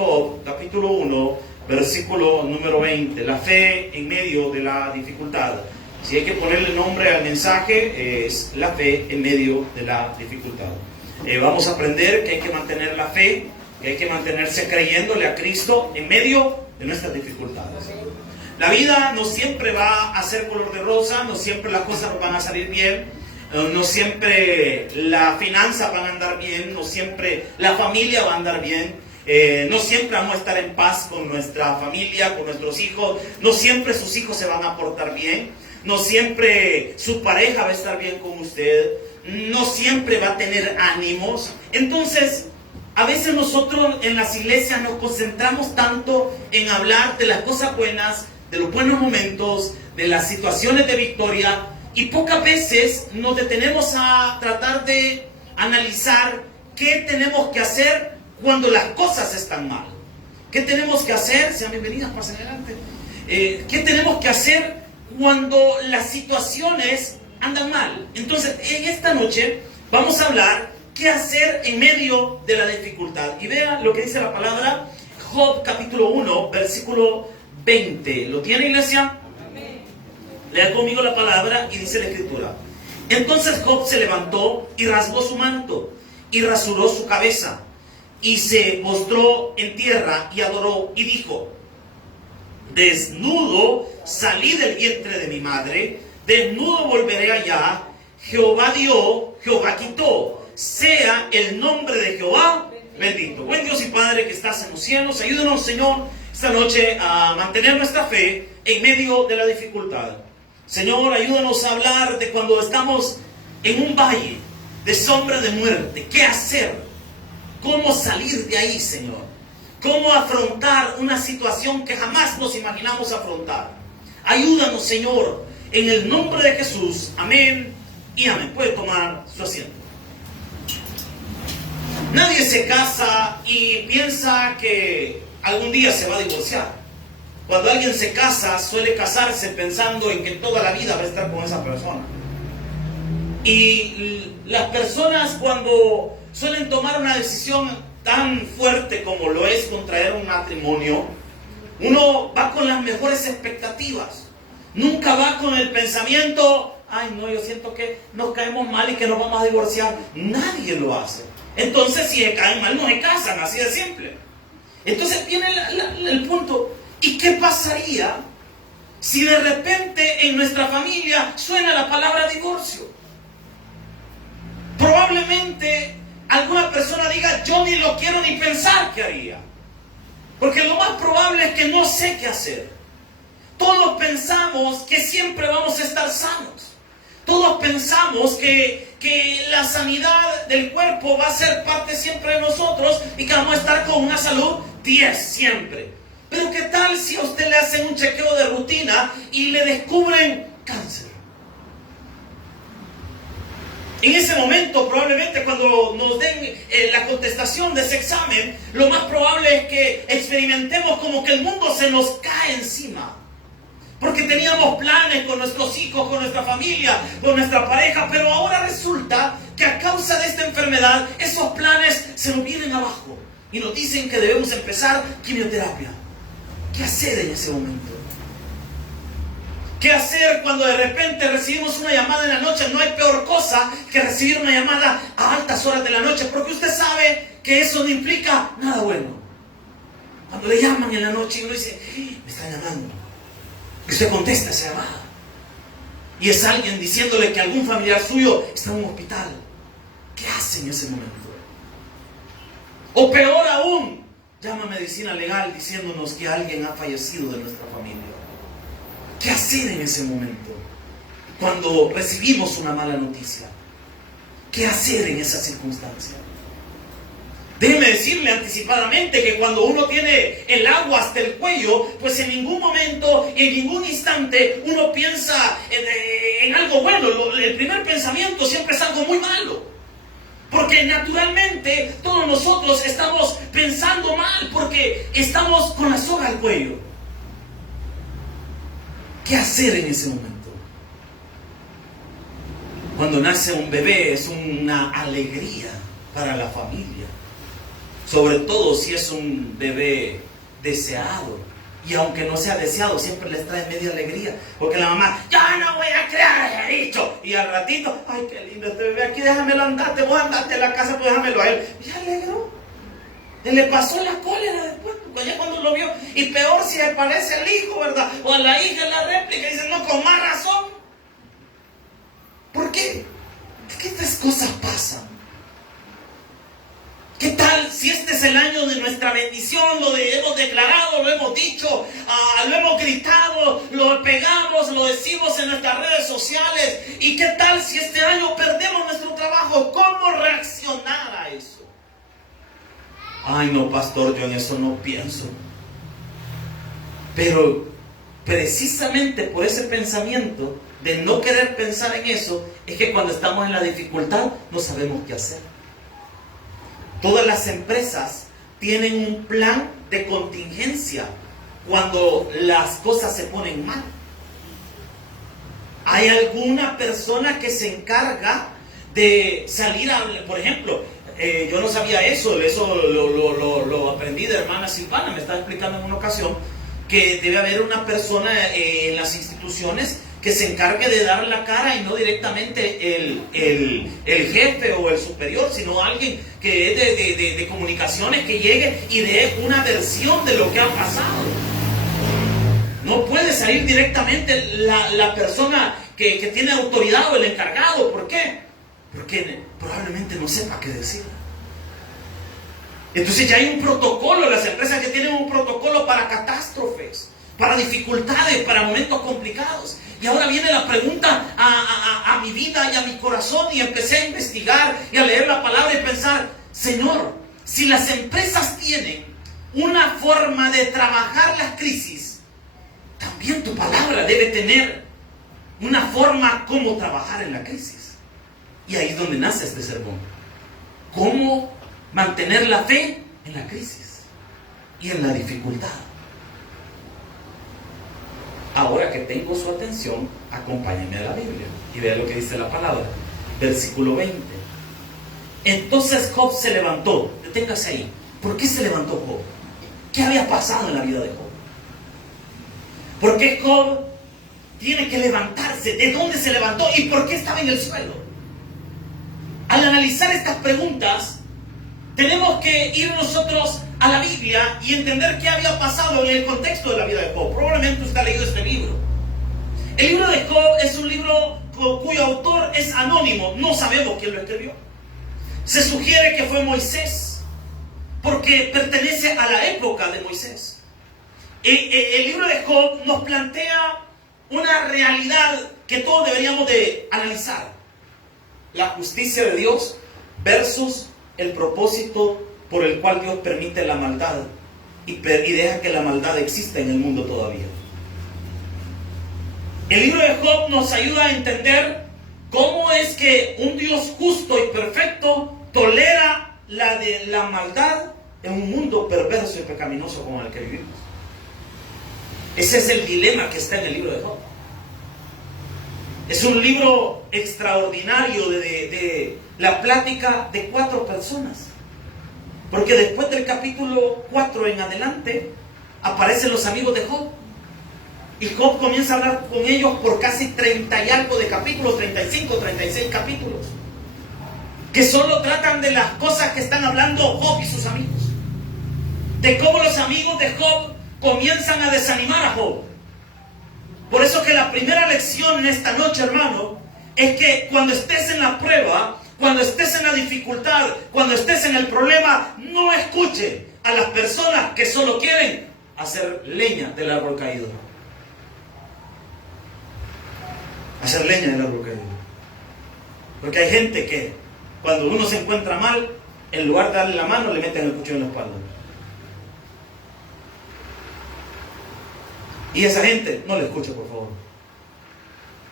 Job, capítulo 1, versículo número 20. La fe en medio de la dificultad. Si hay que ponerle nombre al mensaje, es la fe en medio de la dificultad. Vamos a aprender que hay que mantener la fe, que hay que mantenerse creyéndole a Cristo en medio de nuestras dificultades. La vida no siempre va a ser color de rosa, no siempre las cosas van a salir bien, no siempre las finanzas van a andar bien, no siempre la familia va a andar bien, no siempre vamos a estar en paz con nuestra familia, con nuestros hijos, no siempre sus hijos se van a portar bien, no siempre su pareja va a estar bien con usted, no siempre va a tener ánimos. Entonces, a veces nosotros en las iglesias nos concentramos tanto en hablar de las cosas buenas, de los buenos momentos, de las situaciones de victoria, y pocas veces nos detenemos a tratar de analizar qué tenemos que hacer cuando las cosas están mal. ¿Qué tenemos que hacer? Sean bienvenidas, pasen adelante. ¿Qué tenemos que hacer cuando las situaciones andan mal? Entonces, en esta noche vamos a hablar qué hacer en medio de la dificultad. Y vean lo que dice la palabra, Job capítulo 1, versículo 20. ¿Lo tiene, iglesia? Amén. Lea conmigo la palabra y dice la escritura. Entonces Job se levantó y rasgó su manto y rasuró su cabeza y se postró en tierra y adoró y dijo: desnudo salí del vientre de mi madre, desnudo volveré allá. Jehová dio, Jehová quitó, sea el nombre de Jehová bendito. Buen Dios y Padre que estás en los cielos, ayúdanos, Señor, esta noche a mantener nuestra fe en medio de la dificultad. Señor, ayúdanos a hablar de cuando estamos en un valle de sombra de muerte. ¿Qué hacer? ¿Cómo salir de ahí, Señor? ¿Cómo afrontar una situación que jamás nos imaginamos afrontar? Ayúdanos, Señor, en el nombre de Jesús. Amén y amén. Puede tomar su asiento. Nadie se casa y piensa que algún día se va a divorciar. Cuando alguien se casa, suele casarse pensando en que toda la vida va a estar con esa persona. Y las personas, cuando suelen tomar una decisión tan fuerte como lo es contraer un matrimonio, uno va con las mejores expectativas. Nunca va con el pensamiento: ay no, yo siento que nos caemos mal y que nos vamos a divorciar. Nadie lo hace. Entonces, si se caen mal, no se casan, así de simple. Entonces viene el punto: ¿y qué pasaría si de repente en nuestra familia suena la palabra divorcio? Probablemente alguna persona diga: yo ni lo quiero ni pensar qué haría, porque lo más probable es que no sé qué hacer. Todos pensamos que siempre vamos a estar sanos. Todos pensamos que la sanidad del cuerpo va a ser parte siempre de nosotros y que vamos a estar con una salud 10 siempre. Pero ¿qué tal si a usted le hacen un chequeo de rutina y le descubren cáncer? En ese momento, probablemente cuando nos den la contestación de ese examen, lo más probable es que experimentemos como que el mundo se nos cae encima. Porque teníamos planes con nuestros hijos, con nuestra familia, con nuestra pareja, pero ahora resulta que a causa de esta enfermedad, esos planes se nos vienen abajo y nos dicen que debemos empezar quimioterapia. ¿Qué hacer en ese momento? ¿Qué hacer cuando de repente recibimos una llamada en la noche? No hay peor cosa que recibir una llamada a altas horas de la noche, porque usted sabe que eso no implica nada bueno. Cuando le llaman en la noche y uno dice: me están llamando. Y usted contesta esa llamada. Y es alguien diciéndole que algún familiar suyo está en un hospital. ¿Qué hace en ese momento? O peor aún, llama a medicina legal diciéndonos que alguien ha fallecido de nuestra familia. ¿Qué hacer en ese momento? Cuando recibimos una mala noticia. ¿Qué hacer en esa circunstancia? Déjeme decirle anticipadamente que cuando uno tiene el agua hasta el cuello, pues en ningún momento, en ningún instante, uno piensa en algo bueno. El primer pensamiento siempre es algo muy malo. Porque naturalmente todos nosotros estamos pensando mal, porque estamos con la soga al cuello. ¿Qué hacer en ese momento? Cuando nace un bebé es una alegría para la familia. Sobre todo si es un bebé deseado. Y aunque no sea deseado, siempre les trae media alegría. Porque la mamá, yo no voy a criar ese bicho. Y al ratito, ay, qué lindo este bebé, aquí déjamelo andarte, vos andate a la casa, pues déjamelo a él. Y alegró. Y le pasó la cólera después, ya cuando lo vio. Y peor si le parece al hijo, ¿verdad? O a la hija en la réplica. Y dice, no, con más razón. ¿Por qué? Porque estas cosas pasan. ¿Qué tal si este es el año de nuestra bendición? Lo hemos declarado, lo hemos dicho, lo hemos gritado, lo pegamos, lo decimos en nuestras redes sociales. ¿Y qué tal si este año perdemos nuestro trabajo? ¿Cómo reaccionar a eso? Ay, no, pastor, yo en eso no pienso. Pero precisamente por ese pensamiento de no querer pensar en eso, es que cuando estamos en la dificultad no sabemos qué hacer. Todas las empresas tienen un plan de contingencia cuando las cosas se ponen mal. Hay alguna persona que se encarga de salir a, por ejemplo, yo no sabía eso lo aprendí de hermana Silvana, me estaba explicando en una ocasión, que debe haber una persona en las instituciones que se encargue de dar la cara y no directamente el jefe o el superior, sino alguien que es de comunicaciones, que llegue y dé una versión de lo que ha pasado. No puede salir directamente la persona que tiene autoridad o el encargado. ¿Por qué? Porque probablemente no sepa qué decir. Entonces ya hay un protocolo, las empresas que tienen un protocolo para catástrofes, para dificultades, para momentos complicados. Y ahora viene la pregunta a mi vida y a mi corazón, y empecé a investigar y a leer la palabra y pensar, Señor, si las empresas tienen una forma de trabajar las crisis, también tu palabra debe tener una forma como trabajar en la crisis. Y ahí es donde nace este sermón. ¿Cómo mantener la fe en la crisis y en la dificultad? Ahora que tengo su atención, acompáñenme a la Biblia y vean lo que dice la palabra. Versículo 20. Entonces Job se levantó. Deténgase ahí. ¿Por qué se levantó Job? ¿Qué había pasado en la vida de Job? ¿Por qué Job tiene que levantarse? ¿De dónde se levantó? ¿Y por qué estaba en el suelo? Al analizar estas preguntas, tenemos que ir nosotros a la Biblia y entender qué había pasado en el contexto de la vida de Job. Probablemente usted ha leído este libro. El libro de Job es un libro cuyo autor es anónimo. No sabemos quién lo escribió. Se sugiere que fue Moisés, porque pertenece a la época de Moisés. El libro de Job nos plantea una realidad que todos deberíamos de analizar. La justicia de Dios versus el propósito por el cual Dios permite la maldad y deja que la maldad exista en el mundo todavía. El libro de Job nos ayuda a entender cómo es que un Dios justo y perfecto tolera la maldad en un mundo perverso y pecaminoso como el que vivimos. Ese es el dilema que está en el libro de Job. Es un libro extraordinario de la plática de 4 personas. Porque después del capítulo 4 en adelante, aparecen los amigos de Job. Y Job comienza a hablar con ellos por casi 30 y algo de capítulos, 35, 36 capítulos. Que solo tratan de las cosas que están hablando Job y sus amigos. De cómo los amigos de Job comienzan a desanimar a Job. Por eso que la primera lección en esta noche, hermano, es que cuando estés en la prueba, cuando estés en la dificultad, cuando estés en el problema, no escuche a las personas que solo quieren hacer leña del árbol caído. Hacer leña del árbol caído. Porque hay gente que cuando uno se encuentra mal, en lugar de darle la mano, le meten el cuchillo en la espalda. Y esa gente, no le escuche, por favor.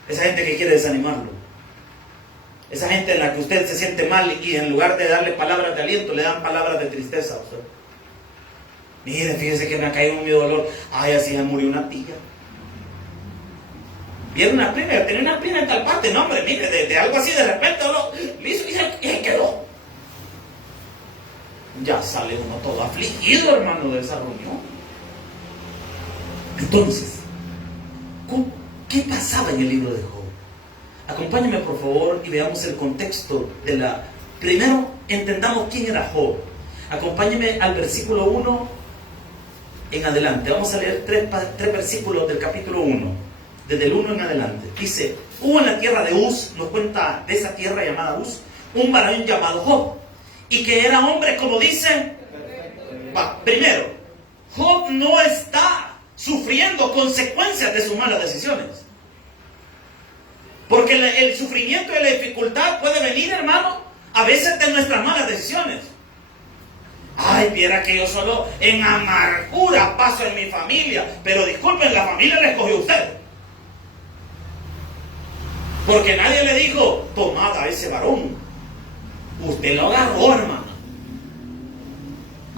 Esa gente que quiere desanimarlo. Esa gente en la que usted se siente mal y en lugar de darle palabras de aliento, le dan palabras de tristeza a usted. Mire, fíjese que me ha caído mi dolor. Ay, así ya murió una tía. Viene una prima, tenía una prima en tal parte. No, hombre, mire, de algo así de repente, ¿no? Le hizo y se quedó. ya sale uno todo afligido, hermano, de esa reunión. Entonces, ¿qué pasaba en el libro de Job? Acompáñenme por favor y veamos el contexto de la... Primero, entendamos quién era Job. Acompáñenme al versículo 1 en adelante. Vamos a leer tres versículos del capítulo 1, desde el 1 en adelante. Dice: hubo en la tierra de Uz, nos cuenta de esa tierra llamada Uz, un varón llamado Job, y que era hombre, como dice... Primero, Job no está sufriendo consecuencias de sus malas decisiones. Porque el sufrimiento y la dificultad puede venir, hermano, a veces de nuestras malas decisiones. Ay, viera que yo solo en amargura paso en mi familia. Pero disculpen, la familia le escogió a usted. Porque nadie le dijo: tomad a ese varón. Usted lo agarró, hermano.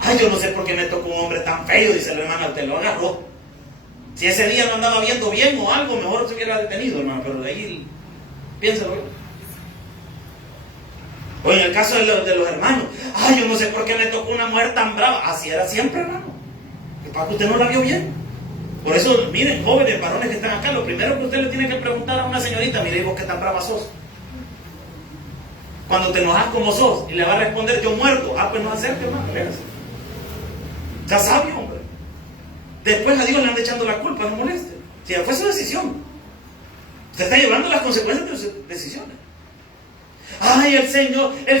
Ay, yo no sé por qué me tocó un hombre tan feo, dice el hermano. Usted lo agarró. Si ese día no andaba viendo bien o algo, mejor se hubiera detenido, hermano. Pero de ahí, piénselo bien. O en el caso de los hermanos: ay, yo no sé por qué me tocó una mujer tan brava. Así era siempre, hermano. Que para que usted no la vio bien. Por eso, miren, jóvenes, varones que están acá, lo primero que usted le tiene que preguntar a una señorita: mire, ¿vos qué tan brava sos? Cuando te enojas como sos, y le va a responder: yo muerto. Ah, pues no acerque, hermano, léjase. Ya sabio, hombre. Después a Dios le anda echando la culpa, no moleste. Si fue su decisión, usted está llevando las consecuencias de sus decisiones. Ay, el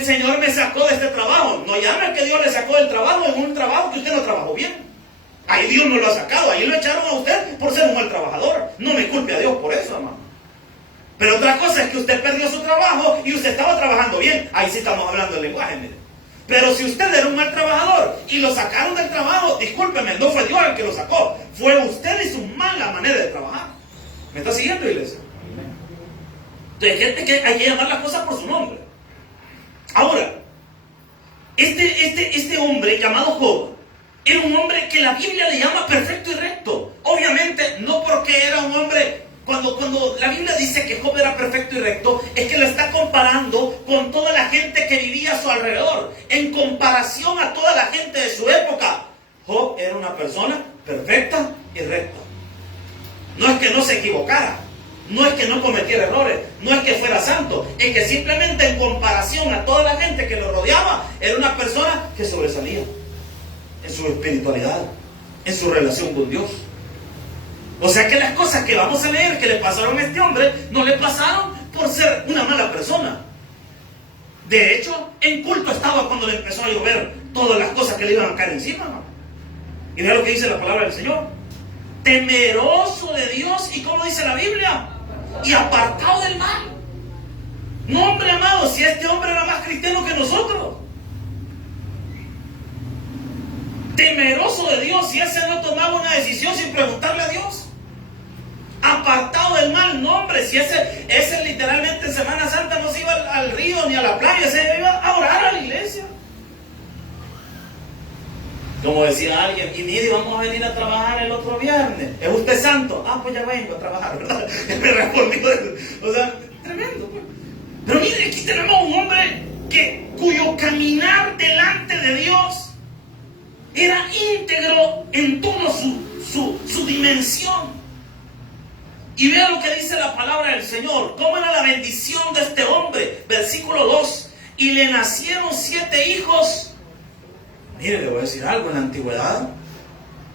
Señor me sacó de este trabajo. No llame a que Dios le sacó del trabajo en un trabajo que usted no trabajó bien. Ahí Dios no lo ha sacado, ahí lo echaron a usted por ser un mal trabajador. No me culpe a Dios por eso, hermano. Pero otra cosa es que usted perdió su trabajo y usted estaba trabajando bien. Ahí sí estamos hablando del lenguaje, mire. Pero si usted era un mal trabajador y lo sacaron del trabajo, discúlpeme, no fue Dios el que lo sacó. Fue usted y su mala manera de trabajar. ¿Me está siguiendo, iglesia? Entonces, gente que hay que llamar las cosas por su nombre. Ahora, este hombre llamado Job era un hombre que la Biblia le llama perfecto y recto. Obviamente, no porque era un hombre... Cuando la Biblia dice que Job era perfecto y recto, es que lo está comparando con toda la gente que vivía a su alrededor. En comparación a toda la gente de su época, Job era una persona perfecta y recta. No es que no se equivocara, no es que no cometiera errores, no es que fuera santo, es que simplemente en comparación a toda la gente que lo rodeaba, era una persona que sobresalía en su espiritualidad, en su relación con Dios. O sea que las cosas que vamos a leer que le pasaron a este hombre, no le pasaron por ser una mala persona. De hecho, en culto estaba cuando le empezó a llover todas las cosas que le iban a caer encima, ¿no? Y vea lo que dice la palabra del Señor: temeroso de Dios, y como dice la Biblia, y apartado del mal. No, hombre amado, si este hombre era más cristiano que nosotros. Temeroso de Dios, si ese no tomaba una decisión sin preguntarle a Dios. Apartado del mal, no, hombre, si ese literalmente en Semana Santa no se iba al río ni a la playa, se iba a orar a la iglesia. Como decía alguien: y mire, vamos a venir a trabajar el otro viernes. ¿Es usted santo? Ah, pues ya vengo a trabajar, ¿verdad? Me respondió. O sea, tremendo, pues. Pero mire, aquí tenemos un hombre cuyo caminar delante de Dios era íntegro en toda su dimensión. Y vea lo que dice la palabra del Señor. ¿Cómo era la bendición de este hombre? Versículo 2. Y le nacieron 7 hijos. Mire, le voy a decir algo. En la antigüedad,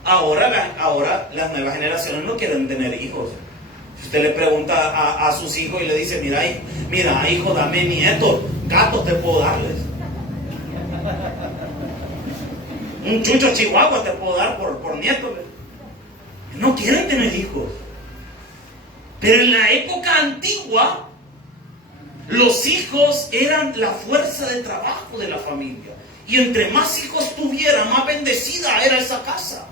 ahora las nuevas generaciones no quieren tener hijos. Si usted le pregunta a sus hijos y le dice: mira, hijo, dame nietos, gatos te puedo darles. Un chucho chihuahua te puedo dar por nietos. No quieren tener hijos. Pero en la época antigua, los hijos eran la fuerza de trabajo de la familia. Y entre más hijos tuviera, más bendecida era esa casa.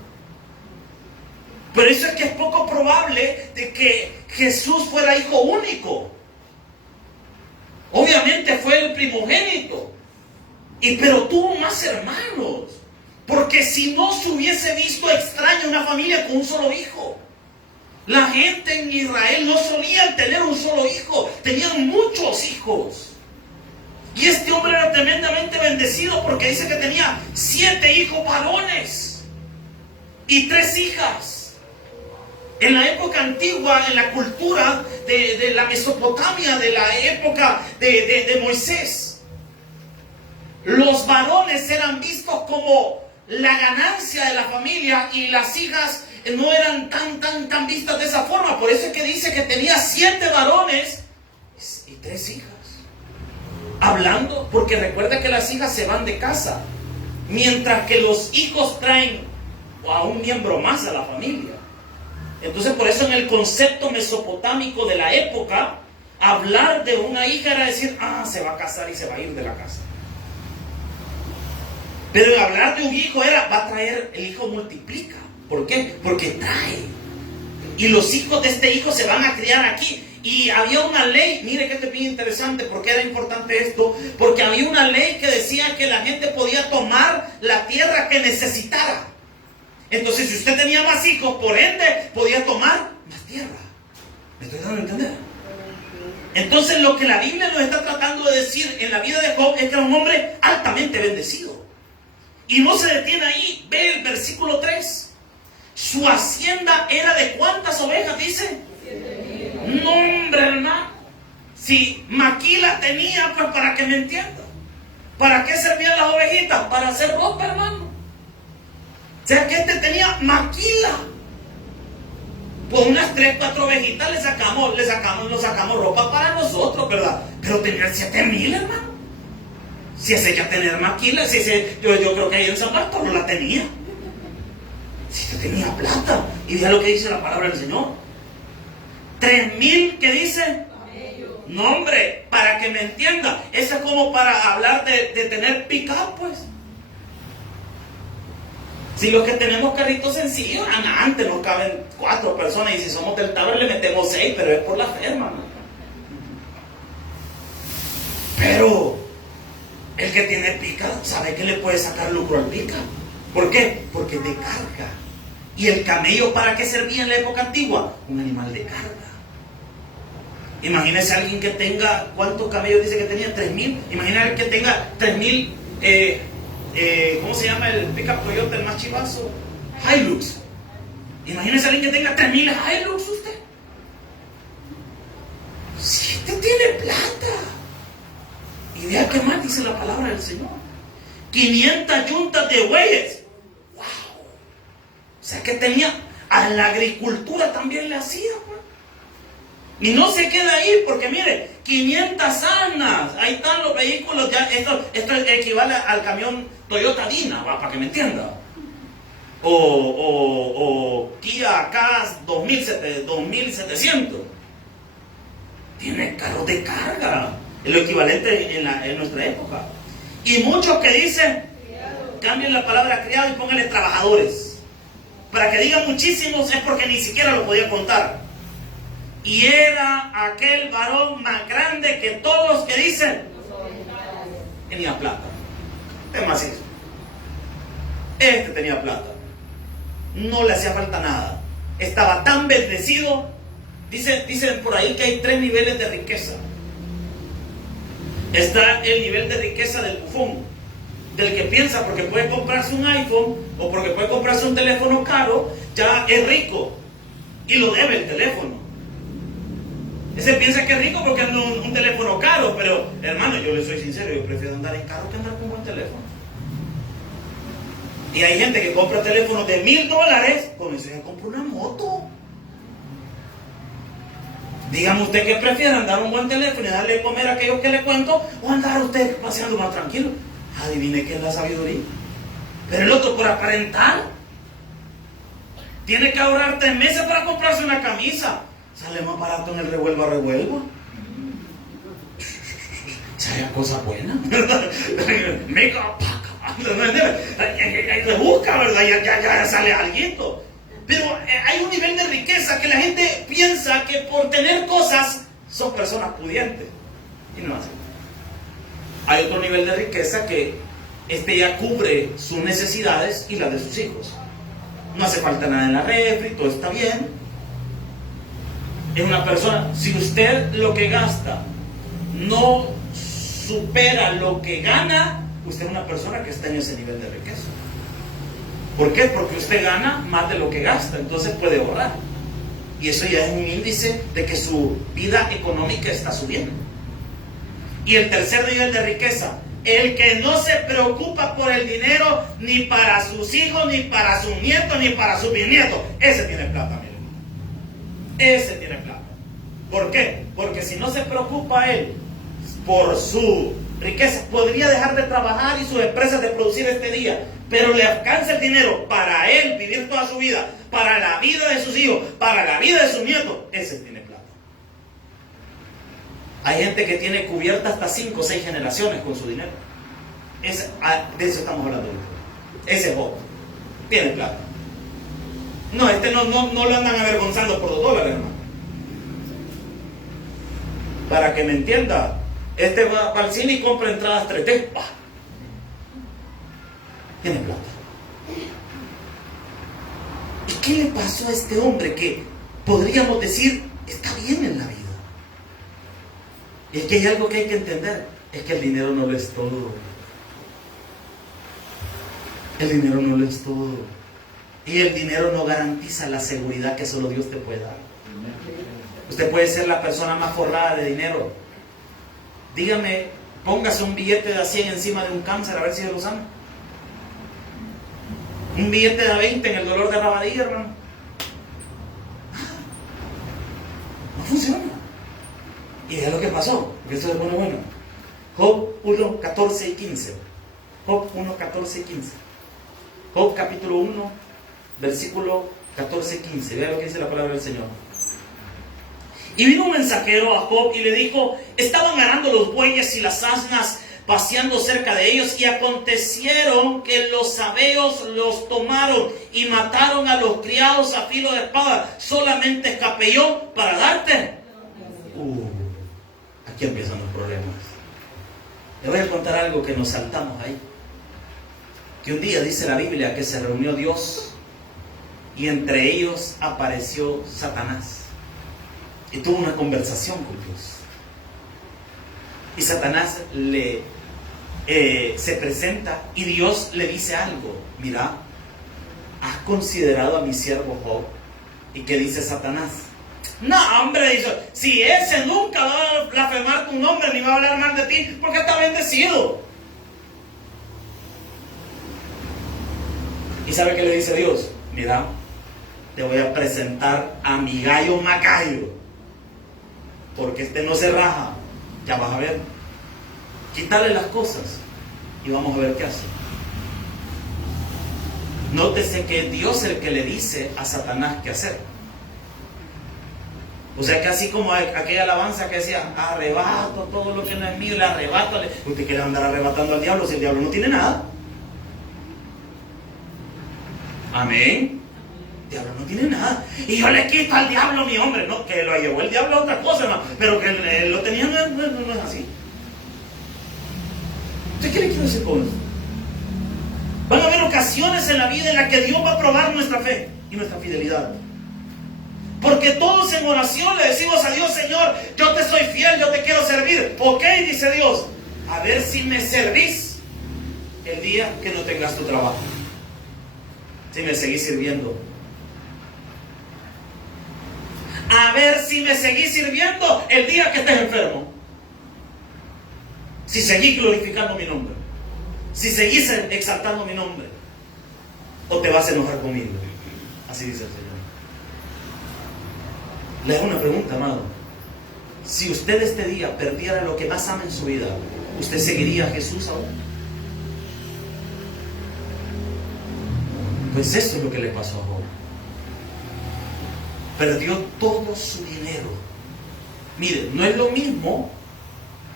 Por eso es que es poco probable de que Jesús fuera hijo único. Obviamente fue el primogénito. Pero tuvo más hermanos. Porque si no se hubiese visto extraño una familia con un solo hijo. La gente en Israel no solían tener un solo hijo, tenían muchos hijos. Y este hombre era tremendamente bendecido porque dice que tenía 7 hijos varones y 3 hijas. En la época antigua, en la cultura de la Mesopotamia, de la época de Moisés, los varones eran vistos como la ganancia de la familia y las hijas no eran tan vistas de esa forma. Por eso es que dice que tenía 7 varones y 3 hijas. Hablando, porque recuerda que las hijas se van de casa, mientras que los hijos traen a un miembro más a la familia. Entonces, por eso en el concepto mesopotámico de la época, hablar de una hija era decir, se va a casar y se va a ir de la casa. Pero hablar de un hijo era, va a traer, el hijo multiplica. ¿Por qué? Porque trae. Y los hijos de este hijo se van a criar aquí. Y había una ley, mire que esto es bien interesante, ¿por qué era importante esto? Porque había una ley que decía que la gente podía tomar la tierra que necesitara. Entonces, si usted tenía más hijos, por ende, podía tomar más tierra. ¿Me estoy dando a entender? Entonces, lo que la Biblia nos está tratando de decir en la vida de Job es que era un hombre altamente bendecido. Y no se detiene ahí. Ve el versículo 3. Su hacienda era de ¿cuántas ovejas dice? 7,000. No, hombre, hermano. Si maquila tenía, pues para que me entienda. ¿Para qué servían las ovejitas? Para hacer ropa, hermano. O sea que este tenía maquila. Pues unas 3, 4 ovejitas le sacamos ropa para nosotros, ¿verdad? Pero tener 7,000, hermano. Si ese ya tener maquila, yo creo que ahí en San Bartolo la tenía. Si yo tenía plata. Y vea lo que dice la palabra del Señor. 3,000, ¿qué dice? No, hombre, para que me entienda. Eso es como para hablar de tener pick-up, pues. Si los que tenemos carritos sencillos, antes nos caben 4 personas. Y si somos del Taber le metemos 6, pero es por la fe, hermano. Pero el que tiene pica sabe que le puede sacar lucro al pica. ¿Por qué? Porque te carga. ¿Y el camello para qué servía en la época antigua? Un animal de carga. Imagínese a alguien que tenga, ¿cuántos camellos dice que tenía? 3,000. Imagínese que tenga 3,000, ¿cómo se llama el pickup Toyota, el más chivazo? Hilux. Imagínese a alguien que tenga 3,000 Hilux usted. Si usted tiene plata. Y vea qué más dice la palabra del Señor. 500 yuntas de bueyes. ¡Wow! O sea que tenía, a la agricultura también le hacía, pues. Y no se queda ahí, porque mire, 500 asnas. Ahí están los vehículos. Ya, esto equivale al camión Toyota Dina, ¿va? Para que me entienda. O Kia K 2700. Tiene carros de carga. Es lo equivalente en nuestra época. Y muchos que dicen, cambien la palabra criado y pónganle trabajadores. Para que digan muchísimos es porque ni siquiera lo podía contar. Y era aquel varón más grande que todos los que dicen, tenía plata. Es más eso. Este tenía plata. No le hacía falta nada. Estaba tan bendecido. Dicen por ahí que hay 3 niveles de riqueza. Está el nivel de riqueza del bufón, del que piensa porque puede comprarse un iPhone o porque puede comprarse un teléfono caro, ya es rico y lo debe el teléfono. Ese piensa que es rico porque anda un teléfono caro, pero hermano, yo le soy sincero, yo prefiero andar en carro que andar con un buen teléfono. Y hay gente que compra teléfonos de $1,000, con eso ya compra una moto. Dígame usted qué prefiere, andar un buen teléfono y darle de comer a aquellos que le cuento, o andar usted paseando más tranquilo. Adivine qué es la sabiduría. Pero el otro, por aparentar, tiene que ahorrar 3 meses para comprarse una camisa. Sale más barato en el revuelva. Sería cosa buena. Mega le busca, ¿verdad? Ya sale alguito. Pero hay un nivel de riqueza que la gente piensa que por tener cosas son personas pudientes. Y no así. Hay otro nivel de riqueza que ya cubre sus necesidades y las de sus hijos. No hace falta nada en la refri, todo está bien. Es una persona, si usted lo que gasta no supera lo que gana, usted es una persona que está en ese nivel de riqueza. ¿Por qué? Porque usted gana más de lo que gasta, entonces puede ahorrar. Y eso ya es un índice de que su vida económica está subiendo. Y el tercer nivel de riqueza, el que no se preocupa por el dinero ni para sus hijos, ni para sus nietos, ni para sus bisnietos. Ese tiene plata, miren. Ese tiene plata. ¿Por qué? Porque si no se preocupa él por su riqueza, podría dejar de trabajar y sus empresas de producir este día, pero le alcanza el dinero para él vivir toda su vida, para la vida de sus hijos, para la vida de sus nietos. Ese tiene plata. Hay gente que tiene cubierta hasta 5 o 6 generaciones con su dinero. De eso estamos hablando ahorita. Ese es Job. Tiene plata. No, no lo andan avergonzando por $2, hermano. Para que me entienda, va al cine y compra entradas 3D. Tiene plata. ¿Y qué le pasó a este hombre que podríamos decir está bien en la vida? Y es que hay algo que hay que entender, es que el dinero no lo es todo. El dinero no lo es todo. Y el dinero no garantiza la seguridad que solo Dios te puede dar. Usted puede ser la persona más forrada de dinero. Dígame, póngase un billete de 100 encima de un cáncer a ver si se lo sana. Un billete de 20 en el dolor de rabadilla, hermano. No funciona. Y es lo que pasó, porque eso es bueno. Job 1, 14 y 15. Job 1, 14 y 15. Job capítulo 1, versículo 14 y 15. Vea lo que dice la palabra del Señor. Y vino un mensajero a Job y le dijo: estaban arando los bueyes y las asnas paseando cerca de ellos, y acontecieron que los sabeos los tomaron y mataron a los criados a filo de espada. Solamente escapé yo para darte. Aquí empiezan los problemas. Le voy a contar algo que nos saltamos ahí. Que un día dice la Biblia que se reunió Dios y entre ellos apareció Satanás. Y tuvo una conversación con Dios. Y Satanás se presenta y Dios le dice algo. Mira, ¿has considerado a mi siervo Job? ¿Y qué dice Satanás? No, hombre, dice, si ese nunca va a blasfemar tu nombre ni va a hablar mal de ti, porque está bendecido. ¿Y sabe qué le dice Dios? Mira, te voy a presentar a mi gallo Macayo, porque este no se raja. Ya vas a ver. Quítale las cosas y vamos a ver qué hace. Nótese que Dios es el que le dice a Satanás qué hacer. O sea que así como aquella alabanza que decía: arrebato todo lo que no es mío, le arrebato. Usted quiere andar arrebatando al diablo si el diablo no tiene nada. Amén. El diablo no tiene nada. Y yo le quito al diablo mi hombre. No, que lo llevó el diablo a otra cosa, no, pero que él lo tenía no es así. ¿Usted qué le quiere decir con eso? Van a haber ocasiones en la vida en las que Dios va a probar nuestra fe y nuestra fidelidad. Porque todos en oración le decimos a Dios: Señor, yo te soy fiel, yo te quiero servir. Ok, dice Dios, a ver si me servís el día que no tengas tu trabajo. Si me seguís sirviendo. A ver si me seguís sirviendo el día que estés enfermo. Si seguís glorificando mi nombre. Si seguís exaltando mi nombre. O te vas a enojar conmigo. Así dice el Señor. Le hago una pregunta, amado. Si usted este día perdiera lo que más ama en su vida, ¿usted seguiría a Jesús aún? Pues eso es lo que le pasó a Job. Perdió todo su dinero. Mire, no es lo mismo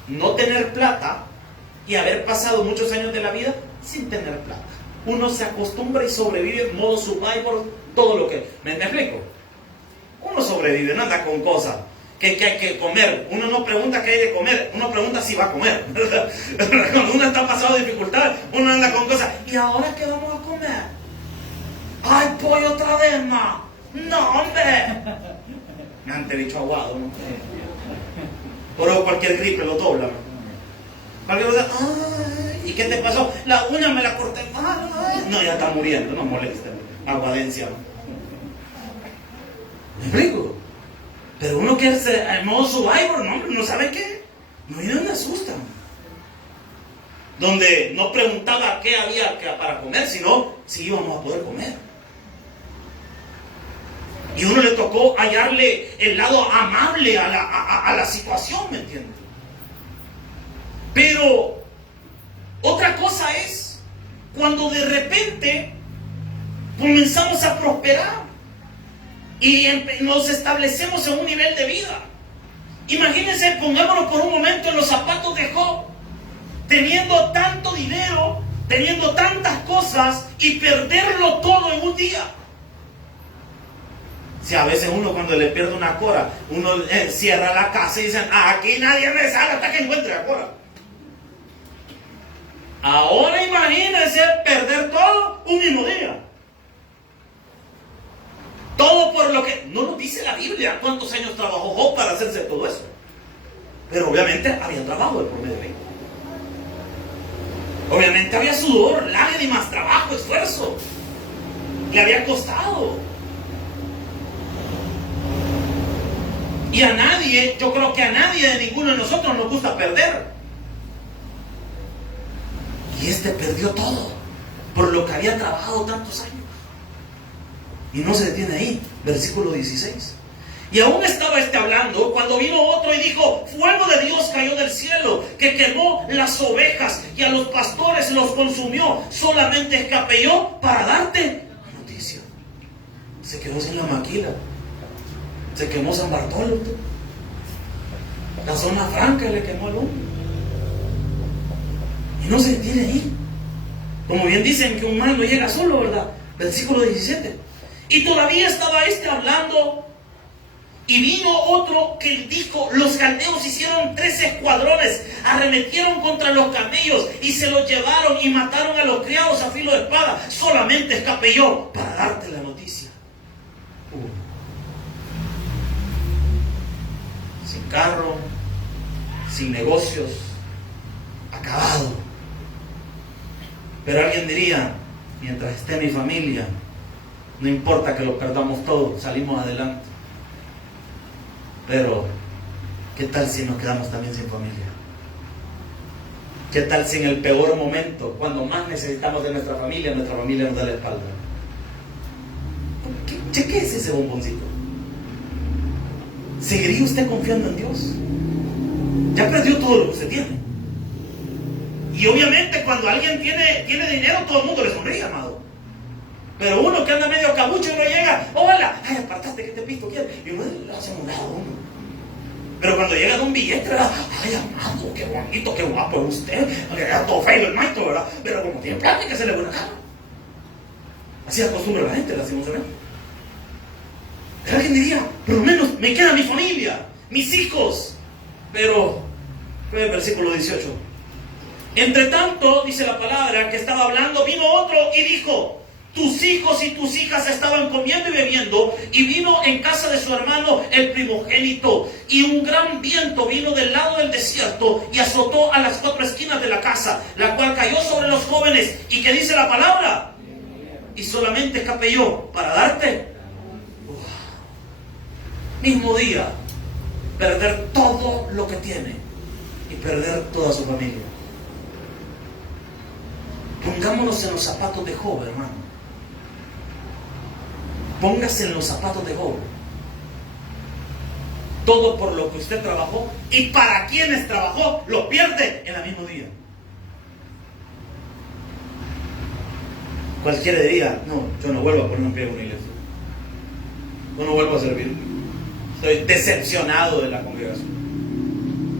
no tener plata y haber pasado muchos años de la vida sin tener plata. Uno se acostumbra y sobrevive en modo survival todo lo que... ¿Me explico? Uno sobrevive, no anda con cosas que hay que comer. Uno no pregunta qué hay de comer, uno pregunta si va a comer. Cuando uno está pasado de dificultad, uno anda con cosas. ¿Y ahora qué vamos a comer? ¡Ay, pollo otra vez más! ¡No, hombre! Me han dicho aguado, ¿no? Pero cualquier gripe lo dobla. Cualquier cosa, ay, ¿y qué te pasó? La uña me la corté mal. Ay. No, ya está muriendo, no molesta. Aguadencia. ¿Me explico? Pero uno quiere ser en modo Survivor, no sabe qué. No, y no me asustan. Donde no preguntaba qué había para comer, sino si íbamos a poder comer. Y uno le tocó hallarle el lado amable a la situación, ¿me entiendes? Pero otra cosa es cuando de repente comenzamos a prosperar y nos establecemos en un nivel de vida. Imagínense, pongámonos por un momento en los zapatos de Job, teniendo tanto dinero, teniendo tantas cosas y perderlo todo en un día. Si a veces uno cuando le pierde una cora, uno cierra la casa y dicen, aquí nadie me sale hasta que encuentre la cora. Ahora imagínense perder todo un mismo día. Todo por lo que no nos dice la Biblia cuántos años trabajó Job para hacerse todo eso. Pero obviamente había trabajo de por medio de él. Obviamente había sudor, lágrimas, trabajo, esfuerzo. Le había costado. Y a nadie, yo creo que a nadie de ninguno de nosotros nos gusta perder. Y perdió todo por lo que había trabajado tantos años. Y no se detiene ahí, versículo 16. Y aún estaba hablando cuando vino otro y dijo, fuego de Dios cayó del cielo, que quemó las ovejas y a los pastores los consumió. Solamente escapé yo para darte la noticia. Se quedó sin la maquila. Se quemó San Bartolo. La zona franca le quemó el humo. Y no se detiene ahí. Como bien dicen que un mal no llega solo, ¿verdad? Versículo 17. Y todavía estaba hablando. Y vino otro que dijo, los caldeos hicieron 3 escuadrones, arremetieron contra los camellos y se los llevaron y mataron a los criados a filo de espada. Solamente escapé yo para darte la noticia. Sin carro, sin negocios, acabado. Pero alguien diría, mientras esté mi familia, no importa que lo perdamos todo, salimos adelante. Pero, ¿qué tal si nos quedamos también sin familia? ¿Qué tal si en el peor momento, cuando más necesitamos de nuestra familia nos da la espalda? ¿Qué es ese bomboncito? ¿Seguiría usted confiando en Dios? Ya perdió todo lo que usted tiene. Y obviamente cuando alguien tiene dinero, todo el mundo le sonríe, amado. Pero uno que anda medio cabucho y no llega, hola, ay, apartate que te pisto, ¿quieres? Y uno le hace un lado a uno. Pero cuando llega de un billete, ¿verdad? Ay, amado, qué bonito, qué guapo es usted. Era todo feo el maestro, ¿verdad? Pero como tiene plática, se le ve una cara. Así acostumbra la gente, lastimosamente. Pero alguien diría, por lo menos me queda mi familia, mis hijos. Pero, ve el versículo 18. Entre tanto, dice la palabra que estaba hablando, vino otro y dijo, tus hijos y tus hijas estaban comiendo y bebiendo, y vino en casa de su hermano el primogénito, y un gran viento vino del lado del desierto y azotó a las 4 esquinas de la casa, la cual cayó sobre los jóvenes. ¿Y qué dice la palabra? Y solamente escapé yo para darte. Mismo día, perder todo lo que tiene y perder toda su familia. Pongámonos en los zapatos de Job, hermano. Póngase en los zapatos de Job. Todo por lo que usted trabajó y para quienes trabajó, lo pierde en el mismo día. Cualquiera diría, no, yo no vuelvo a poner un pie en una iglesia. Yo no vuelvo a servir. Estoy decepcionado de la congregación.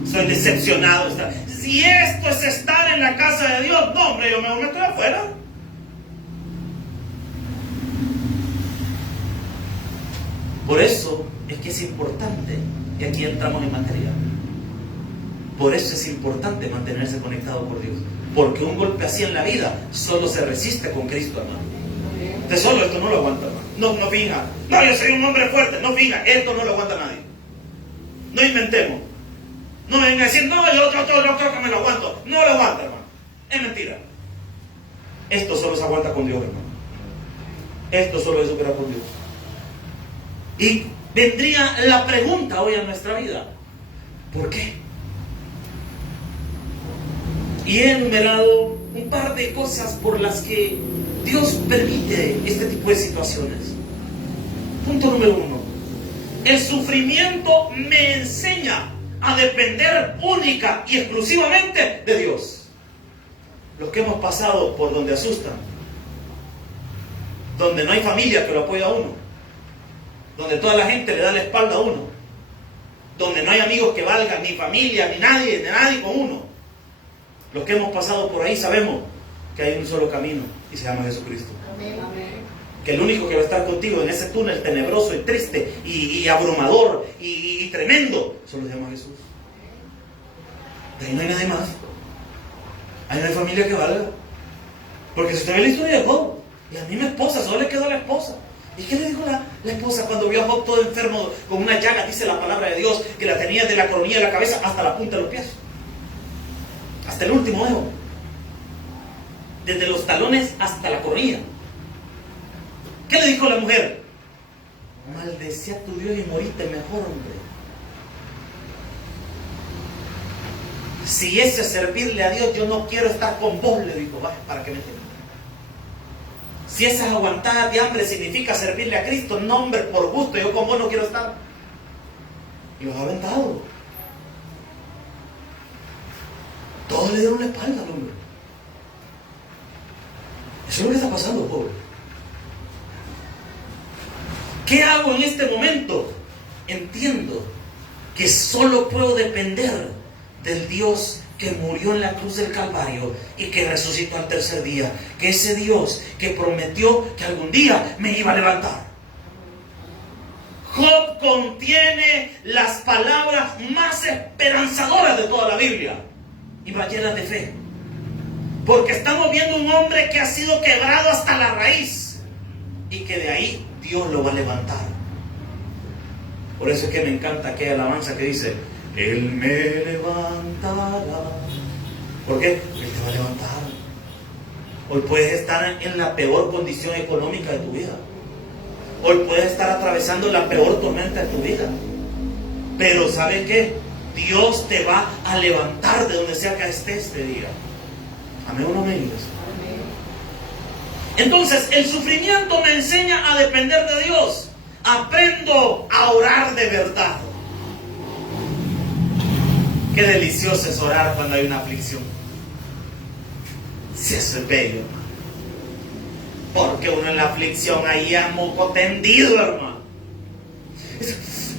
Estoy decepcionado de estar. Si esto es estar en la casa de Dios, no, hombre, yo me estoy afuera. Por eso es que es importante, y aquí entramos en materia, por eso es importante mantenerse conectado por Dios. Porque un golpe así en la vida solo se resiste con Cristo, hermano. De solo esto no lo aguanta, hermano. No finja. No, yo soy un hombre fuerte. No finja. Esto no lo aguanta nadie. No inventemos. No me vengan a decir, no, yo creo que me lo aguanto. No lo aguanta, hermano. Es mentira. Esto solo se aguanta con Dios, hermano. Esto solo se supera con Dios. Y vendría la pregunta hoy a nuestra vida: ¿por qué? Y he enumerado un par de cosas por las que Dios permite este tipo de situaciones. Punto número 1. El sufrimiento me enseña a depender única y exclusivamente de Dios. Los que hemos pasado por donde asustan, donde no hay familia que lo apoya a uno, donde toda la gente le da la espalda a uno, donde no hay amigos que valgan, ni familia, ni nadie con uno. Los que hemos pasado por ahí sabemos que hay un solo camino y se llama Jesucristo. Amén. Que el único que va a estar contigo en ese túnel tenebroso y triste y abrumador y tremendo solo se llama Jesús. De ahí no hay nadie más. Ahí no hay familia que valga. Porque si usted ve la historia de Job, y a mí mi esposa, solo le quedó a la esposa. ¿Y qué le dijo la esposa cuando vio a Job todo enfermo con una llaga? Dice la palabra de Dios que la tenía de la coronilla de la cabeza hasta la punta de los pies. Hasta el último dedo. Desde los talones hasta la coronilla. ¿Qué le dijo la mujer? Maldecía a tu Dios y morite mejor, hombre. Si ese es servirle a Dios, yo no quiero estar con vos, le dijo. Vaya, para que me entiendan. Si esas aguantadas de hambre significa servirle a Cristo, no, hombre, por gusto, yo con vos no quiero estar. Y los ha aventado. Todos le dieron la espalda al hombre. Eso es lo que está pasando, pobre. ¿Qué hago en este momento? Entiendo que solo puedo depender del Dios que murió en la cruz del Calvario y que resucitó al tercer día. Que ese Dios que prometió que algún día me iba a levantar. Job contiene las palabras más esperanzadoras de toda la Biblia y va llenas de fe. Porque estamos viendo un hombre que ha sido quebrado hasta la raíz y que de ahí Dios lo va a levantar. Por eso es que me encanta aquella alabanza que dice: Él me levantará. ¿Por qué? Él te va a levantar. Hoy puedes estar en la peor condición económica de tu vida. Hoy puedes estar atravesando la peor tormenta de tu vida. Pero ¿sabes qué? Dios te va a levantar de donde sea que estés este día. Amén o no me digas. Entonces, el sufrimiento me enseña a depender de Dios. Aprendo a orar de verdad. Qué delicioso es orar cuando hay una aflicción. Si eso es bello, hermano. Porque uno en la aflicción ahí a moco tendido, hermano.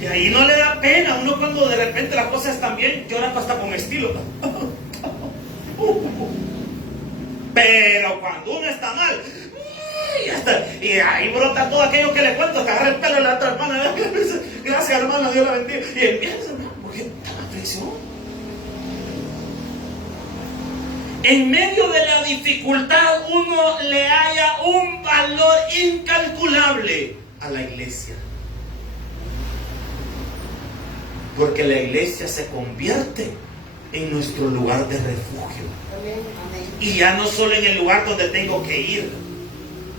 Y ahí no le da pena. Uno cuando de repente las cosas están bien, llora hasta con estilo. Pero cuando uno está mal, y ahí brota todo aquello que le cuento, te agarra el pelo de la otra hermana. Gracias, hermano, Dios la bendiga. Y empieza, hermano, ¿por qué tan aflicción? En medio de la dificultad, uno le halla un valor incalculable a la iglesia. Porque la iglesia se convierte en nuestro lugar de refugio. Y ya no solo en el lugar donde tengo que ir.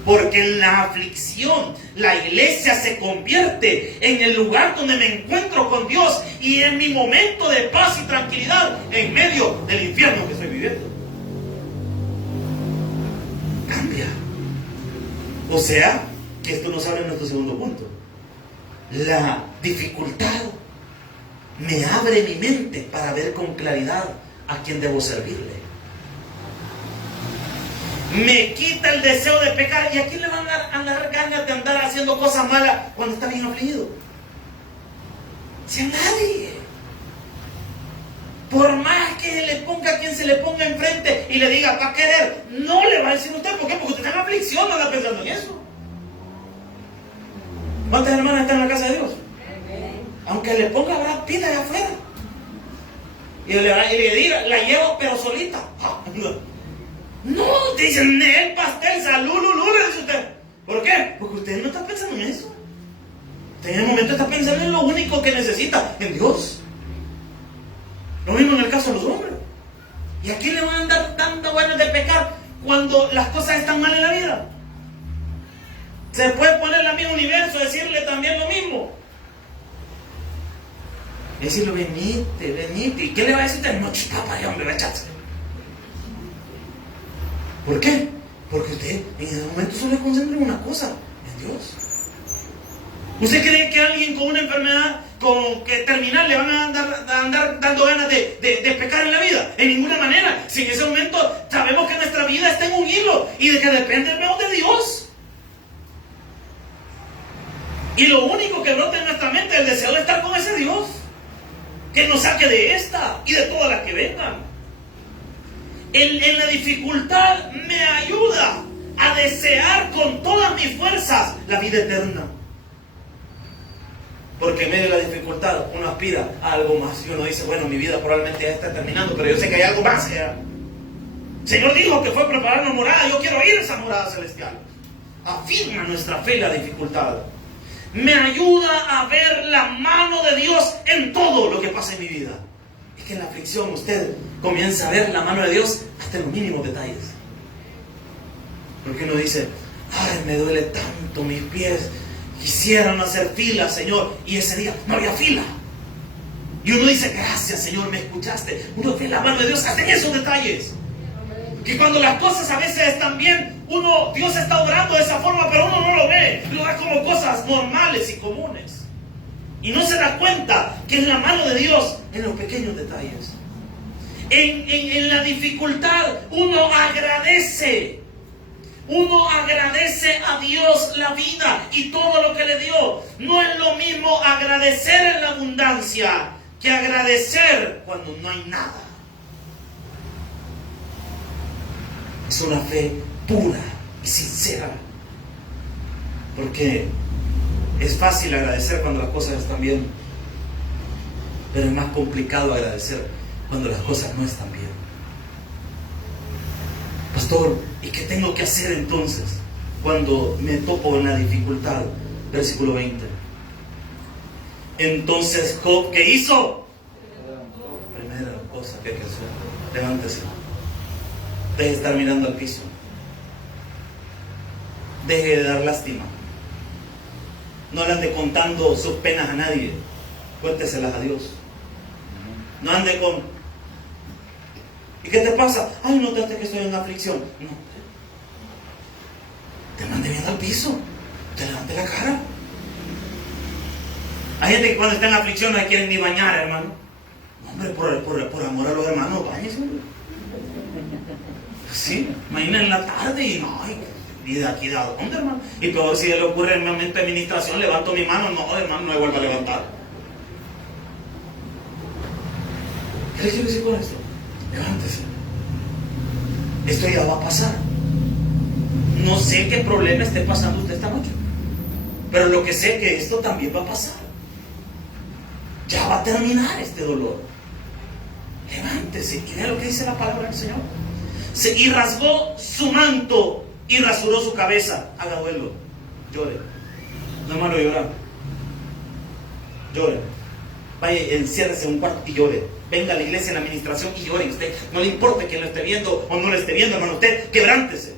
Porque en la aflicción, la iglesia se convierte en el lugar donde me encuentro con Dios y en mi momento de paz y tranquilidad en medio del infierno que estoy viviendo. Cambia. O sea, que esto nos abre nuestro segundo punto. La dificultad me abre mi mente para ver con claridad a quién debo servirle. Me quita el deseo de pecar. ¿Y a quién le van a dar ganas de andar haciendo cosas malas cuando está bien afligido? Si a nadie. Por más que le ponga a quien se le ponga enfrente y le diga, va a querer, no le va a decir usted. ¿Por qué? Porque usted está en aflicción, no está pensando en eso. ¿Cuántas hermanas están en la casa de Dios? Aunque le ponga Brad Pitt allá afuera y le diga, la llevo pero solita. No, te dicen, el pastel, salud, le dice usted. ¿Por qué? Porque usted no está pensando en eso. Usted en el momento está pensando en lo único que necesita, en Dios. Lo ¿Y a quién le van a dar tantas ganas de pecar cuando las cosas están mal en la vida? Se puede poner en el mismo universo, decirle también lo mismo. Decirle, venite. ¿Y qué le va a decir usted? No, papá, ya hombre, rechace. ¿Por qué? Porque usted en ese momento solo se concentra en una cosa, en Dios. ¿Usted cree que alguien con una enfermedad que terminal le van a andar dando ganas de pecar en la vida? En ninguna manera. Si en ese momento sabemos que nuestra vida está en un hilo y de que dependemos de Dios. Y lo único que brota en nuestra mente es el deseo de estar con ese Dios, que nos saque de esta y de todas las que vengan. En la dificultad me ayuda a desear con todas mis fuerzas la vida eterna. Porque en medio de la dificultad uno aspira a algo más. Y uno dice, bueno, mi vida probablemente ya está terminando, pero yo sé que hay algo más allá. El Señor dijo que fue prepararnos morada. Yo quiero ir a esa morada celestial. Afirma nuestra fe en la dificultad. Me ayuda a ver la mano de Dios en todo lo que pasa en mi vida. Es que en la aflicción usted comienza a ver la mano de Dios hasta en los mínimos detalles. Porque uno dice, ay, me duele tanto mis pies, quisieran hacer fila, Señor, y ese día no había fila. Y uno dice, gracias, Señor, me escuchaste. Uno ve la mano de Dios hasta en esos detalles. Que cuando las cosas a veces están bien, Dios está obrando de esa forma, pero uno no lo ve, lo da como cosas normales y comunes. Y no se da cuenta que es la mano de Dios en los pequeños detalles. En la dificultad uno agradece. Uno agradece a Dios la vida y todo lo que le dio. No es lo mismo agradecer en la abundancia que agradecer cuando no hay nada. Es una fe pura y sincera. Porque es fácil agradecer cuando las cosas están bien, pero es más complicado agradecer cuando las cosas no están bien. Pastor, ¿y qué tengo que hacer entonces cuando me topo en la dificultad? Versículo 20. Entonces Job, ¿qué hizo? Primera cosa que hay que hacer, levántese. Deje de estar mirando al piso. Deje de dar lástima. No le ande contando sus penas a nadie. Cuénteselas a Dios. No ande con... ¿Y qué te pasa? Ay, no te que estoy en aflicción. No. Te mande viendo al piso. Te levante la cara. Hay gente que cuando está en aflicción no se quieren ni bañar, hermano. No, hombre, por amor a los hermanos, bañense. Sí, imagina en la tarde y no, ¿y de aquí de dónde, hermano? Y peor si le ocurre en mi momento de administración, levanto mi mano, no, hermano, no me vuelvo a levantar. ¿Qué le quiero decir con esto? Levántese. Esto ya va a pasar. No sé qué problema esté pasando usted esta noche, pero lo que sé es que esto también va a pasar. Ya va a terminar este dolor. Levántese y vea lo que dice la palabra del Señor. Y rasgó su manto y rasuró su cabeza. Haga duelo, llore. No es malo llorar. Llore. Vaya, enciérrese en un cuarto y llore. Venga a la iglesia en la administración y llore. Usted no le importa que lo esté viendo o no lo esté viendo, hermano. Usted quebrántese.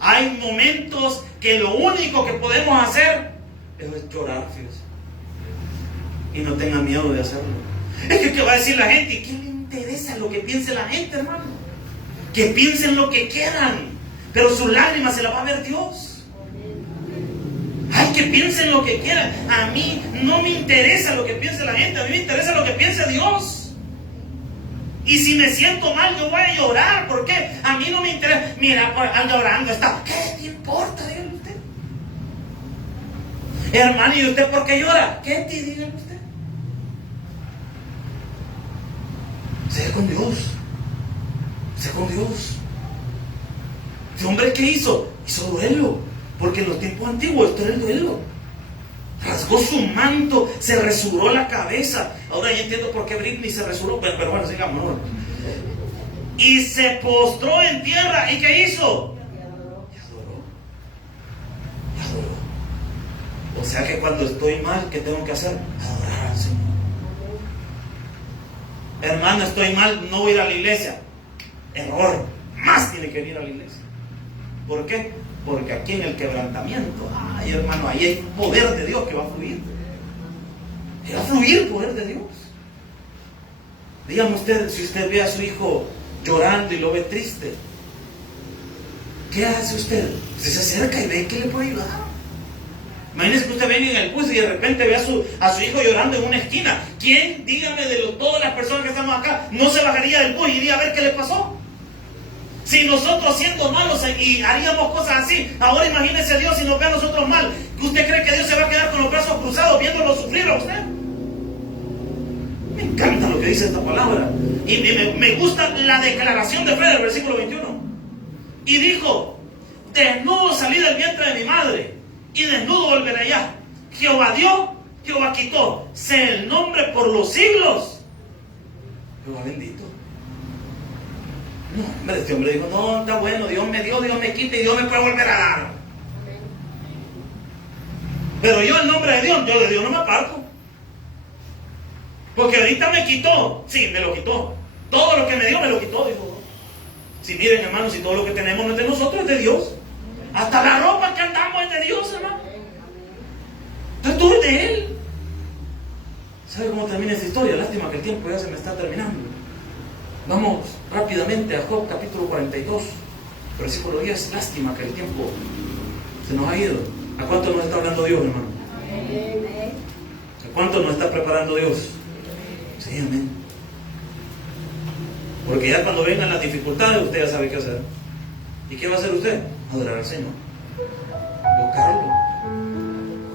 Hay momentos que lo único que podemos hacer es llorar, fíjese. Y no tenga miedo de hacerlo. Es que ¿qué va a decir la gente? ¿Y qué le interesa lo que piense la gente, hermano? Que piensen lo que quieran, pero sus lágrimas se las va a ver Dios. Ay, que piensen lo que quieran. A mí no me interesa lo que piense la gente, a mí me interesa lo que piense Dios. Y si me siento mal, yo voy a llorar. ¿Por qué? A mí no me interesa. Mira, anda orando, está. ¿Qué te importa? Dígale usted. Hermano, ¿y usted por qué llora? ¿Qué te diga usted? Sea con Dios. Sea con Dios. ¿Este hombre qué hizo? Hizo duelo. Porque en los tiempos antiguos esto era el duelo. Rasgó su manto, se resuró la cabeza. Ahora ya entiendo por qué Britney se resuró, pero bueno, sigamos. ¿No? Y se postró en tierra. ¿Y qué hizo? Y adoró. Y adoró. O sea que cuando estoy mal, ¿qué tengo que hacer? Adorar al Señor. Hermano, estoy mal, no voy a ir a la iglesia. Error, más tiene que venir a la iglesia. ¿Por qué? Porque aquí en el quebrantamiento, ay hermano, ahí hay poder de Dios que va a fluir. Que va a fluir el poder de Dios. Dígame usted, si usted ve a su hijo llorando y lo ve triste, ¿qué hace usted? Usted se acerca y ve que le puede ayudar. Imagínese que usted venga en el bus y de repente ve a su hijo llorando en una esquina. ¿Quién, dígame, todas las personas que estamos acá, no se bajaría del bus y iría a ver qué le pasó? Si nosotros siendo malos y haríamos cosas así, ahora imagínese Dios si nos ve a nosotros mal. ¿Usted cree que Dios se va a quedar con los brazos cruzados viéndolo sufrir a usted? Me encanta lo que dice esta palabra. Y me gusta la declaración de fe del versículo 21. Y dijo: desnudo salí del vientre de mi madre, y desnudo volveré allá. Jehová dio, Jehová quitó, sea el nombre por los siglos. Jehová bendito. No, hombre, este hombre dijo: no, está bueno, Dios me dio, Dios me quita y Dios me puede volver a dar. Pero yo, en nombre de Dios, yo de Dios no me aparto. Porque ahorita me quitó. Sí, me lo quitó. Todo lo que me dio, me lo quitó, dijo. Si miren, hermanos, si todo lo que tenemos no es de nosotros, es de Dios. Hasta la ropa que andamos es de Dios, hermano. Entonces todo es de Él. ¿Sabe cómo termina esta historia? Lástima que el tiempo ya se me está terminando. Vamos rápidamente a Job capítulo 42, versículo 10. Lástima que el tiempo se nos ha ido. ¿A cuánto nos está hablando Dios, hermano? ¿A cuánto nos está preparando Dios? Sí, amén. Porque ya cuando vengan las dificultades, usted ya sabe qué hacer. ¿Y qué va a hacer usted? Adorar al Señor. Buscarlo.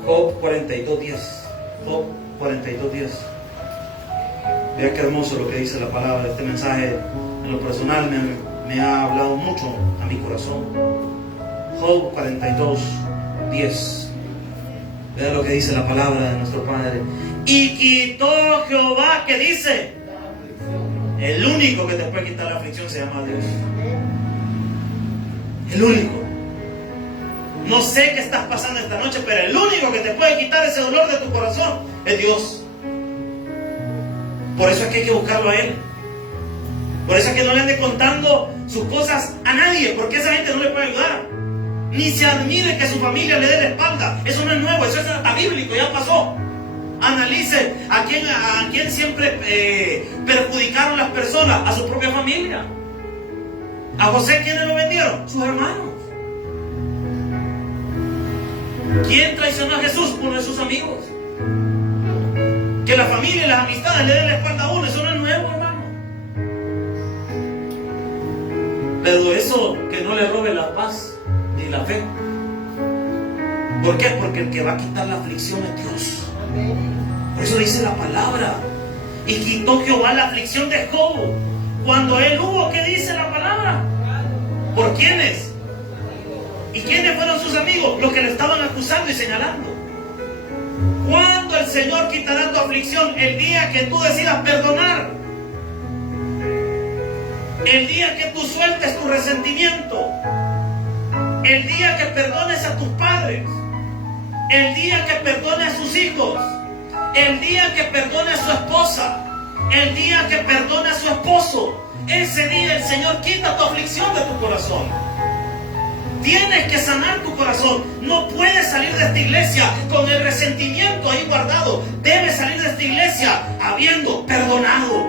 Job 42:10. Job 42:10. Vea qué hermoso lo que dice la palabra. Este mensaje en lo personal me ha hablado mucho a mi corazón. Job 42:10. Vea lo que dice la palabra de nuestro Padre. Y quitó Jehová, ¿qué dice? El único que te puede quitar la aflicción se llama Dios. El único. No sé qué estás pasando esta noche, pero el único que te puede quitar ese dolor de tu corazón es Dios. Por eso es que hay que buscarlo a Él. Por eso es que no le ande contando sus cosas a nadie, porque esa gente no le puede ayudar. Ni se admire que su familia le dé la espalda. Eso no es nuevo, eso es hasta bíblico, ya pasó. Analice a quién siempre perjudicaron las personas, a su propia familia. A José, ¿quiénes lo vendieron? Sus hermanos. ¿Quién traicionó a Jesús? Uno de sus amigos. Que la familia y las amistades le den la espalda a uno, eso no es nuevo, hermano. Pero eso que no le robe la paz ni la fe. ¿Por qué? Porque el que va a quitar la aflicción es Dios. Por eso dice la palabra. Y quitó Jehová la aflicción de Job. Cuando él hubo, ¿qué dice la palabra? ¿Por quiénes? ¿Y quiénes fueron sus amigos? Los que le estaban acusando y señalando. ¿Cuándo el Señor quitará tu aflicción? El día que tú decidas perdonar. El día que tú sueltes tu resentimiento. El día que perdones a tus padres. El día que perdone a sus hijos. El día que perdone a su esposa. El día que perdone a su esposo. Ese día el Señor quita tu aflicción de tu corazón. Tienes que sanar tu corazón. No puedes salir de esta iglesia con el resentimiento ahí guardado. Debes salir de esta iglesia habiendo perdonado.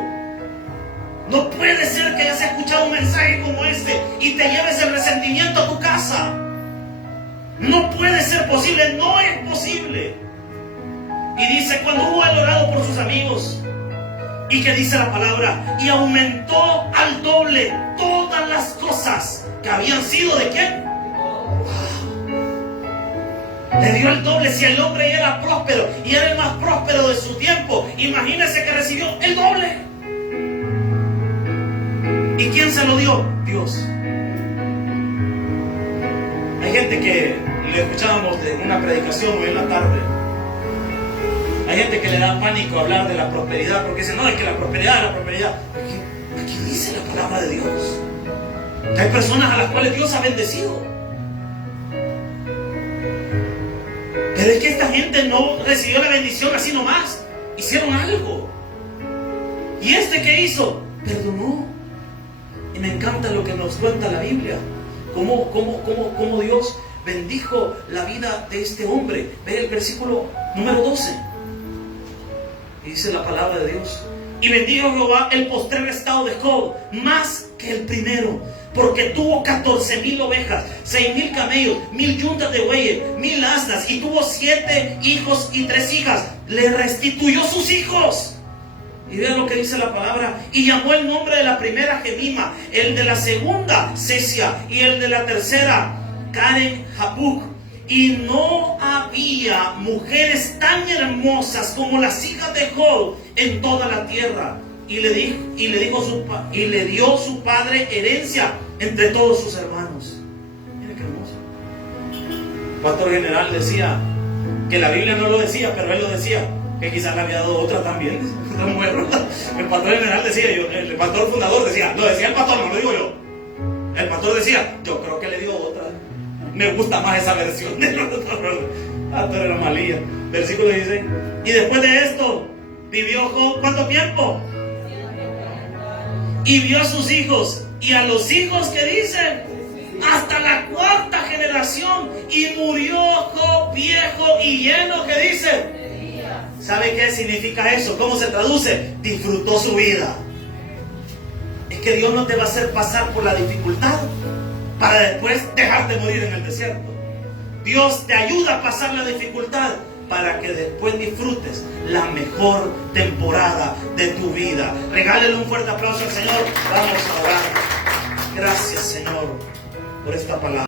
No puede ser que hayas escuchado un mensaje como este y te lleves el resentimiento a tu casa. No puede ser posible, no es posible. Y dice, cuando hubo orado por sus amigos, y que dice la palabra, y aumentó al doble todas las cosas que habían sido ¿de quién? Le dio el doble. Si el hombre ya era próspero y era el más próspero de su tiempo, imagínese que recibió el doble. ¿Y quién se lo dio? Dios. Hay gente que le escuchábamos de una predicación hoy en la tarde. Hay gente que le da pánico hablar de la prosperidad porque dice, no, es que la prosperidad es la prosperidad. Aquí dice la palabra de Dios que hay personas a las cuales Dios ha bendecido. Pero es que esta gente no recibió la bendición así nomás. Hicieron algo. ¿Y este qué hizo? Perdonó. Y me encanta lo que nos cuenta la Biblia. Cómo Dios bendijo la vida de este hombre. Ve el versículo número 12. Y dice la palabra de Dios: y bendijo Jehová el postrer estado de Job más que el primero, porque tuvo 14,000 ovejas, 6,000 camellos, 1,000 yuntas de bueyes, 1,000 asnas, y tuvo 7 hijos y 3 hijas. Le restituyó sus hijos. Y vean lo que dice la palabra: y llamó el nombre de la primera Gemima, el de la segunda Sesia, y el de la tercera Karen Japuc. Y no había mujeres tan hermosas como las hijas de Job en toda la tierra. Y le dio su padre herencia entre todos sus hermanos. Mira qué hermoso. El pastor general decía que la Biblia no lo decía, pero él lo decía, que quizás le había dado otra también, otra mujer. El pastor general decía, el pastor fundador decía, lo decía el pastor, no lo digo yo. El pastor decía, yo creo que le dio otra. Me gusta más esa versión del otro. Pastor era malía. Versículo dice: y después de esto vivió Job, ¿cuánto tiempo? Y vio a sus hijos, y a los hijos que dicen hasta la 4ª generación, y murió Job viejo y lleno, que dice. ¿Sabe qué significa eso? ¿Cómo se traduce? Disfrutó su vida. Es que Dios no te va a hacer pasar por la dificultad para después dejarte morir en el desierto. Dios te ayuda a pasar la dificultad para que después disfrutes la mejor temporada de tu vida. Regálele un fuerte aplauso al Señor. Vamos a orar. Gracias, Señor, por esta palabra.